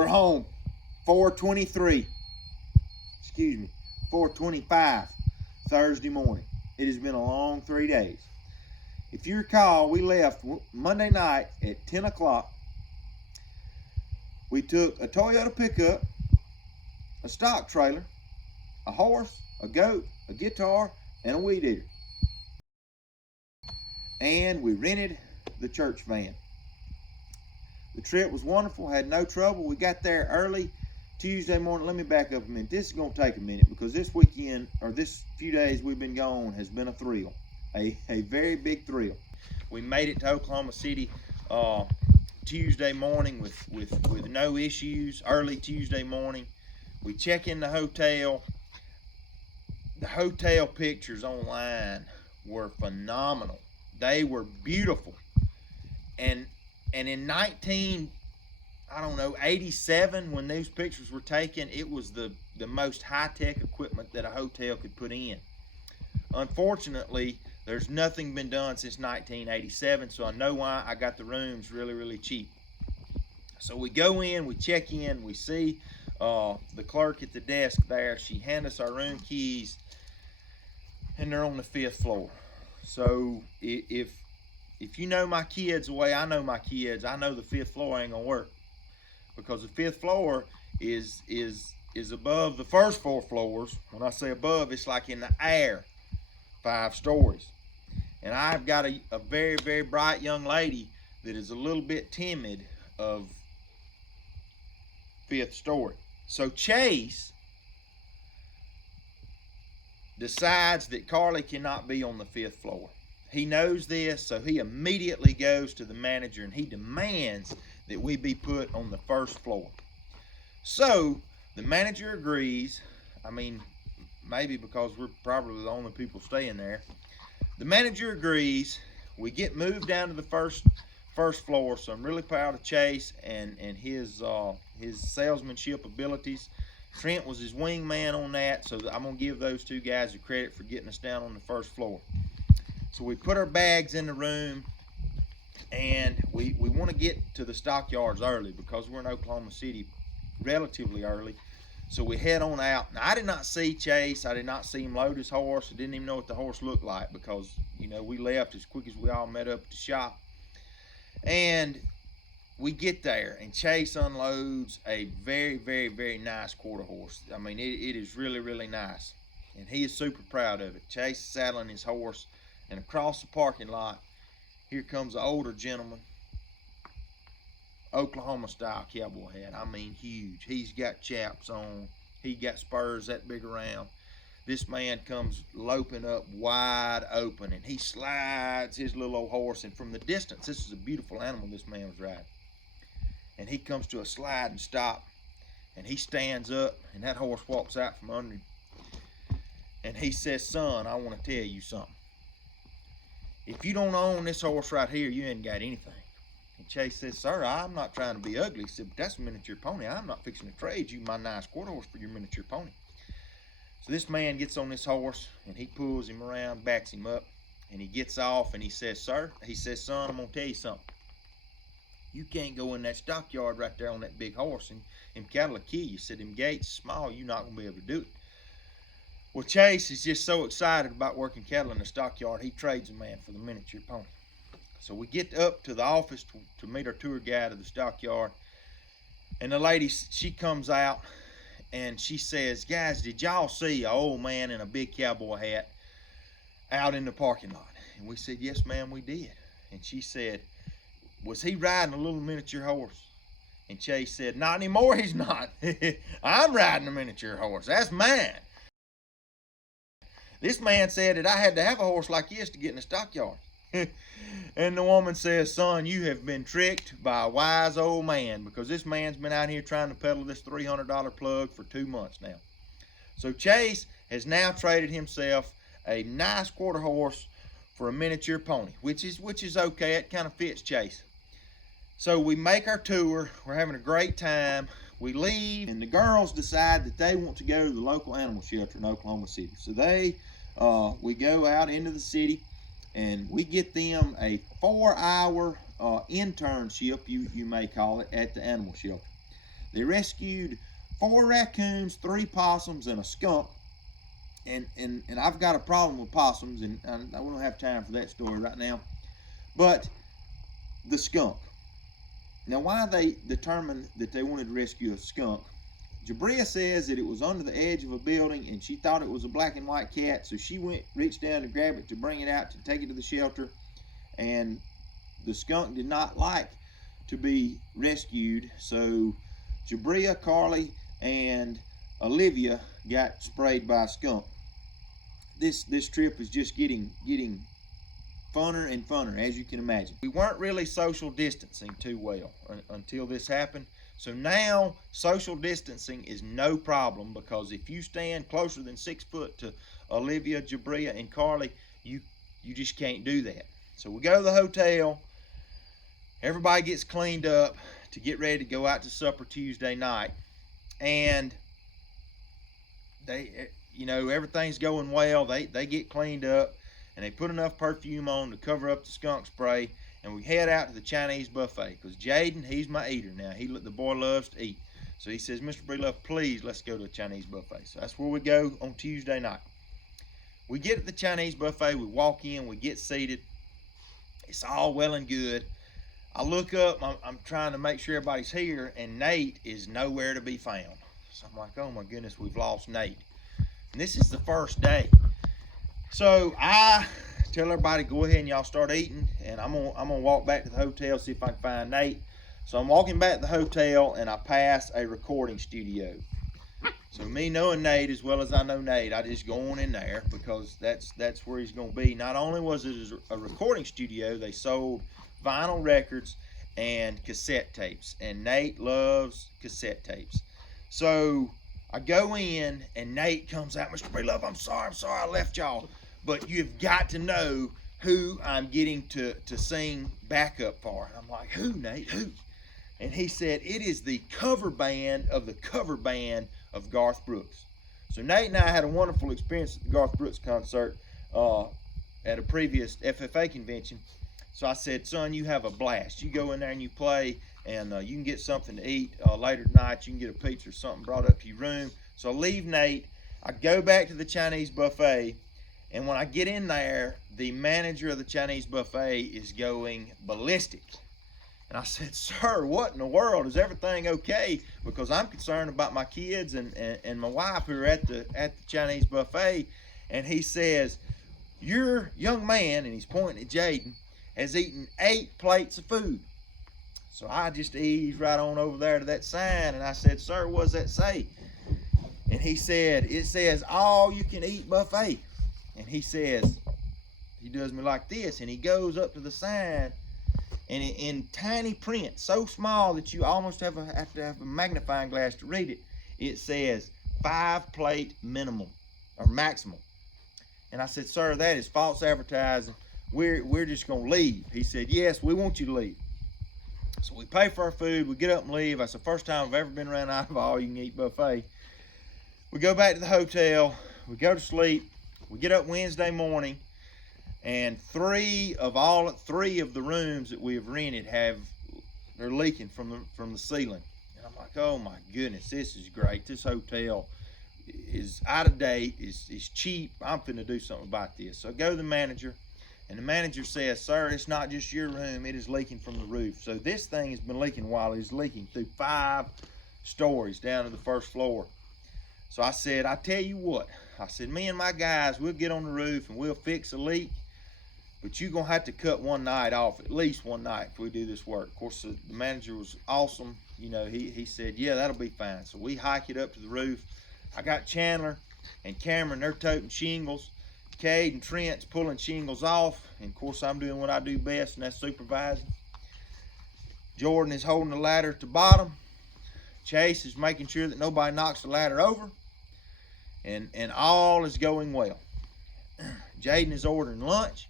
We're home 4:23, excuse me, 4:25 Thursday morning. It has been a long 3 days. If you recall, we left Monday night at 10 o'clock. We took a Toyota pickup, a stock trailer, a horse, a goat, a guitar, and a weed eater. And we rented the church van. The trip was wonderful, had no trouble. We got there early Tuesday morning. Let me back up a minute. This is going to take a minute because this weekend, or this few days we've been gone, has been a thrill, a very big thrill. We made it to Oklahoma City Tuesday morning with no issues, early Tuesday morning. We check in the hotel. The hotel pictures online were phenomenal. They were beautiful. And in 1987, when those pictures were taken, it was the most high-tech equipment that a hotel could put in. Unfortunately, there's nothing been done since 1987, so I know why I got the rooms really, really cheap. So we go in, we check in, we see the clerk at the desk there. She handed us our room keys, and they're on the 5th floor. So if you know my kids the way I know my kids, I know the 5th floor ain't gonna work, because the 5th floor is above the first 4 floors. When I say above, it's like in the air, 5 stories. And I've got a very, very bright young lady that is a little bit timid of 5th story. So Chase decides that Carly cannot be on the 5th floor. He knows this, so he immediately goes to the manager and he demands that we be put on the 1st floor. So the manager agrees. I mean, maybe because we're probably the only people staying there. The manager agrees. We get moved down to the first floor. So I'm really proud of Chase and his salesmanship abilities. Trent was his wingman on that, so I'm gonna give those 2 guys the credit for getting us down on the 1st floor. So we put our bags in the room, and we want to get to the stockyards early because we're in Oklahoma City relatively early. So we head on out. Now, I did not see Chase. I did not see him load his horse. I didn't even know what the horse looked like because, you know, we left as quick as we all met up at the shop. And we get there, and Chase unloads a very, very, very nice quarter horse. I mean, it is really, really nice. And he is super proud of it. Chase is saddling his horse, and across the parking lot, here comes an older gentleman, Oklahoma style cowboy hat. I mean, huge. He's got chaps on. He got spurs that big around. This man comes loping up wide open, and he slides his little old horse. And from the distance, this is a beautiful animal this man was riding. And he comes to a slide and stop, and he stands up, and that horse walks out from under him. And he says, "Son, I want to tell you something. If you don't own this horse right here, you ain't got anything." And Chase says, "Sir, I'm not trying to be ugly." He said, "But that's a miniature pony. I'm not fixing to trade you my nice quarter horse for your miniature pony." So this man gets on this horse, and he pulls him around, backs him up, and he gets off, and he says, "Son, I'm going to tell you something. You can't go in that stockyard right there on that big horse, and cattle will kill you." He said, "Them gates small, you're not going to be able to do it." Well, Chase is just so excited about working cattle in the stockyard, he trades a man for the miniature pony. So we get up to the office to meet our tour guide of the stockyard, and the lady, she comes out, and she says, "Guys, did y'all see an old man in a big cowboy hat out in the parking lot?" And we said, "Yes, ma'am, we did." And she said, "Was he riding a little miniature horse?" And Chase said, "Not anymore, he's not. I'm riding a miniature horse. That's mine. This man said that I had to have a horse like this to get in the stockyard." And the woman says, "Son, you have been tricked by a wise old man, because this man's been out here trying to peddle this $300 plug for 2 months now." So Chase has now traded himself a nice quarter horse for a miniature pony, which is okay. It kind of fits Chase. So we make our tour. We're having a great time. We leave, and the girls decide that they want to go to the local animal shelter in Oklahoma City. So we go out into the city, and we get them a 4-hour internship, you may call it, at the animal shelter. They rescued 4 raccoons, 3 possums, and a skunk. And I've got a problem with possums, and I don't have time for that story right now. But the skunk. Now, why they determined that they wanted to rescue a skunk, Jabria says that it was under the edge of a building, and she thought it was a black and white cat, so she reached down to grab it to bring it out to take it to the shelter, and the skunk did not like to be rescued, so Jabria, Carly, and Olivia got sprayed by a skunk. This trip is just getting funner and funner, as you can imagine. We weren't really social distancing too well until this happened. So now social distancing is no problem, because if you stand closer than 6 foot to Olivia, Jabria, and Carly, you just can't do that. So we go to the hotel. Everybody gets cleaned up to get ready to go out to supper Tuesday night. And they, everything's going well. They get cleaned up, and they put enough perfume on to cover up the skunk spray. And we head out to the Chinese buffet, because Jaden, he's my eater now. The boy loves to eat. So he says, Mr. Breelove, please, let's go to the Chinese buffet. So that's where we go on Tuesday night. We get at the Chinese buffet, we walk in, we get seated. It's all well and good. I look up, I'm trying to make sure everybody's here, and Nate is nowhere to be found. So I'm like, oh my goodness, we've lost Nate. And this is the first day. So I tell everybody, go ahead and y'all start eating, and I'm gonna walk back to the hotel, see if I can find Nate. So I'm walking back to the hotel, and I pass a recording studio. So me knowing Nate as well as I know Nate, I just go on in there, because that's where he's gonna be. Not only was it a recording studio, they sold vinyl records and cassette tapes, and Nate loves cassette tapes. So I go in, and Nate comes out, Mr. Breelove, I'm sorry I left y'all, but you've got to know who I'm getting to sing backup for. And I'm like, who, Nate, who? And he said, it is the cover band of the cover band of Garth Brooks. So Nate and I had a wonderful experience at the Garth Brooks concert at a previous FFA convention. So I said, son, you have a blast. You go in there and you play, and you can get something to eat later tonight. You can get a pizza or something brought up to your room. So I leave Nate. I go back to the Chinese buffet. And when I get in there, the manager of the Chinese buffet is going ballistic. And I said, sir, what in the world? Is everything okay? Because I'm concerned about my kids and my wife who are at the Chinese buffet. And he says, your young man, and he's pointing at Jaden, has eaten 8 plates of food. So I just eased right on over there to that sign, and I said, sir, what does that say? And he said, it says all you can eat buffet. And he says, he does me like this, and he goes up to the sign, and in tiny print, so small that you almost have to have a magnifying glass to read it, it says 5 plate minimum or maximum. And I said, sir, that is false advertising. We're just gonna leave. He said, yes, we want you to leave. So we pay for our food, we get up and leave. That's the first time I've ever been run out of all you can eat buffet. We go back to the hotel, we go to sleep. We get up Wednesday morning, and 3 of the rooms that we have rented they're leaking from the ceiling. And I'm like, oh my goodness, this is great. This hotel is out of date, is cheap. I'm finna do something about this. So I go to the manager, and the manager says, sir, it's not just your room, it is leaking from the roof. So this thing has been leaking while it's leaking through 5 stories down to the first floor. So I said, I tell you what, I said, me and my guys, we'll get on the roof and we'll fix a leak, but you're going to have to cut one night off, at least one night, if we do this work. Of course, the manager was awesome. He said, yeah, that'll be fine. So we hike it up to the roof. I got Chandler and Cameron, they're toting shingles. Cade and Trent's pulling shingles off. And of course, I'm doing what I do best, and that's supervising. Jordan is holding the ladder at the bottom. Chase is making sure that nobody knocks the ladder over. And all is going well. Jaden is ordering lunch.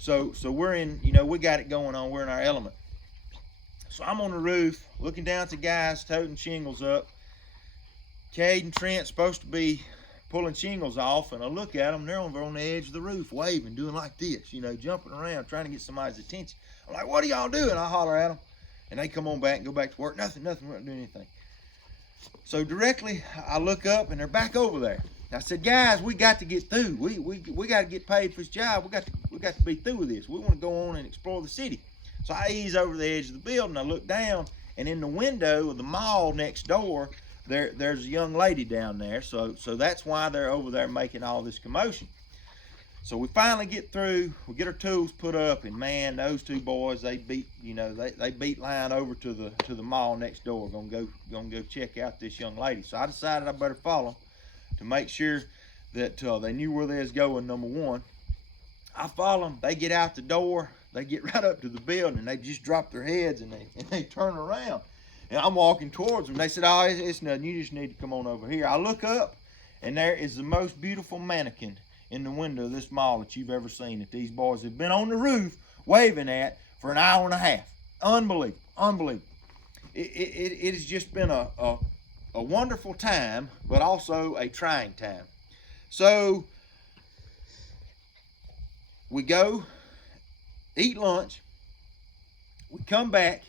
So we're in, we got it going on. We're in our element. So I'm on the roof looking down at the guys toting shingles up. Cade and Trent's supposed to be pulling shingles off, and I look at them, they're on the edge of the roof waving, doing like this, jumping around, trying to get somebody's attention. I'm like, what are y'all doing? I holler at them. And they come on back and go back to work. Nothing, we're not doing anything. So directly, I look up and they're back over there. I said, guys, we got to get through. We got to get paid for this job. We got to be through with this. We want to go on and explore the city. So I ease over the edge of the building. I look down, and in the window of the mall next door, there's a young lady down there. So that's why they're over there making all this commotion. So we finally get through. We get our tools put up, and man, those two boys, they beat line over to the mall next door. Gonna go check out this young lady. So I decided I better follow to make sure that they knew where they was going. Number one, I follow them. They get out the door. They get right up to the building, and they just drop their heads and they turn around. And I'm walking towards them. They said, "Oh, it's nothing. You just need to come on over here." I look up, and there is the most beautiful mannequin in the window of this mall that you've ever seen, that these boys have been on the roof waving at for an hour and a half. Unbelievable. It has just been a wonderful time, but also a trying time. So we go eat lunch, we come back,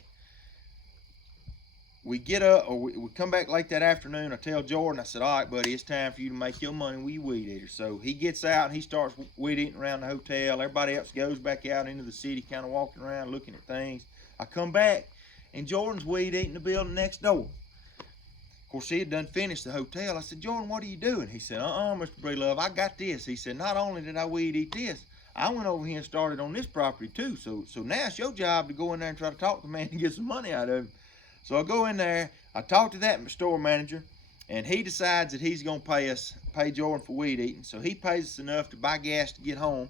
we get up, or we come back late that afternoon. I tell Jordan, I said, all right, buddy, it's time for you to make your money with your weed eater. So he gets out and he starts weed eating around the hotel. Everybody else goes back out into the city, kind of walking around, looking at things. I come back, and Jordan's weed eating the building next door. Of course, he had done finished the hotel. I said, Jordan, what are you doing? He said, Mr. Breelove, I got this. He said, not only did I weed eat this, I went over here and started on this property too. So now it's your job to go in there and try to talk to the man and get some money out of him. So I go in there, I talk to that store manager, and he decides that he's going to pay Jordan for weed eating. So he pays us enough to buy gas to get home.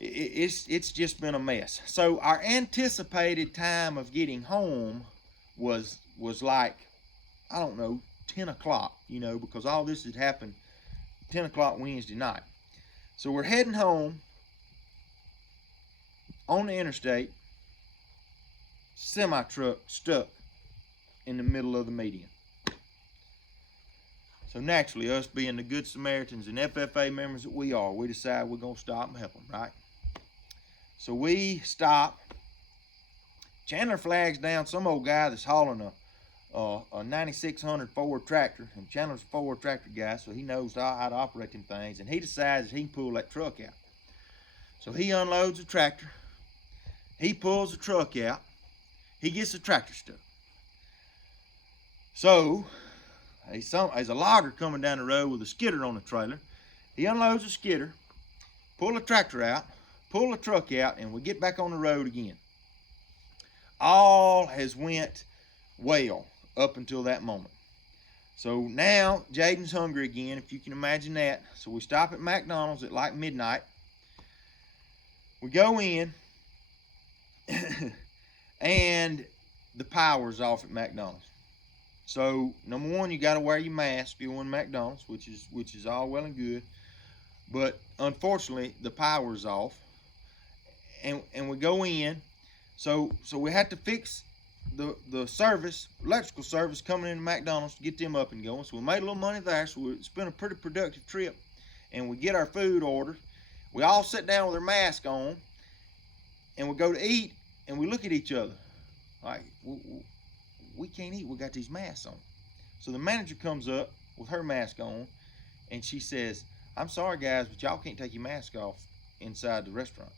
It's just been a mess. So our anticipated time of getting home was like, I don't know, 10 o'clock, because all this had happened 10 o'clock Wednesday night. So we're heading home on the interstate. Semi-truck stuck in the middle of the median. So naturally, us being the good Samaritans and FFA members that we are, we decide we're going to stop and help them, right? So we stop. Chandler flags down some old guy that's hauling a 9600 Ford tractor, and Chandler's a Ford tractor guy, so he knows how to operate them things, and he decides that he can pull that truck out. So he unloads the tractor. He pulls the truck out. He gets the tractor stuck. So there's a logger coming down the road with a skidder on the trailer. He unloads the skidder, pull the tractor out, pull the truck out, and we get back on the road again. All has went well up until that moment. So now Jaden's hungry again, if you can imagine that. So we stop at McDonald's at like midnight. We go in. And the power's off at McDonald's. So number one, you got to wear your mask if you're in McDonald's, which is all well and good. But unfortunately, the power's off, and we go in. So we had to fix the electrical service coming into McDonald's to get them up and going. So we made a little money there. So it's been a pretty productive trip, and we get our food ordered. We all sit down with our mask on, and we go to eat. And we look at each other like, we can't eat. We got these masks on. So the manager comes up with her mask on, and she says, I'm sorry, guys, but y'all can't take your mask off inside the restaurant.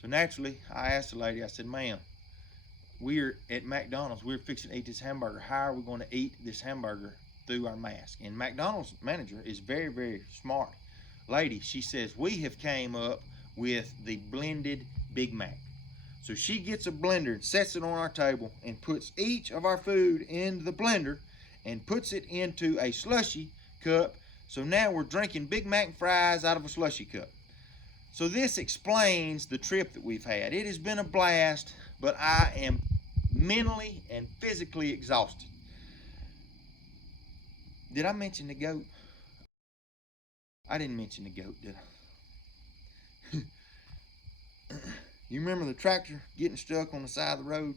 So naturally, I asked the lady, I said, ma'am, we're at McDonald's. We're fixing to eat this hamburger. How are we going to eat this hamburger through our mask? And McDonald's manager is very, very smart lady. She says, we have came up with the blended Big Mac. So she gets a blender and sets it on our table and puts each of our food into the blender and puts it into a slushy cup. So now we're drinking Big Mac and fries out of a slushy cup. So this explains the trip that we've had. It has been a blast, but I am mentally and physically exhausted. Did I mention the goat? I didn't mention the goat, did I? You remember the tractor getting stuck on the side of the road?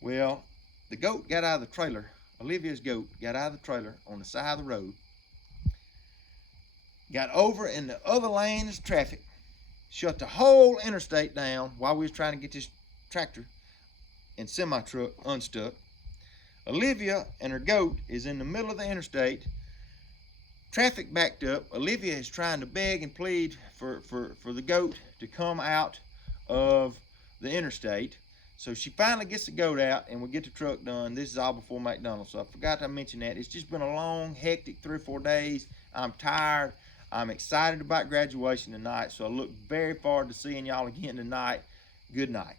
Well, the goat got out of the trailer. Olivia's goat got out of the trailer on the side of the road, got over in the other lane of traffic, shut the whole interstate down while we was trying to get this tractor and semi-truck unstuck. Olivia and her goat is in the middle of the interstate. Traffic backed up. Olivia is trying to beg and plead for the goat to come out of the interstate. So she finally gets the goat out and we get the truck done. This is all before McDonald's. So I forgot to mention that. It's just been a long, hectic 3 or 4 days. I'm tired. I'm excited about graduation tonight. So I look very forward to seeing y'all again tonight. Good night.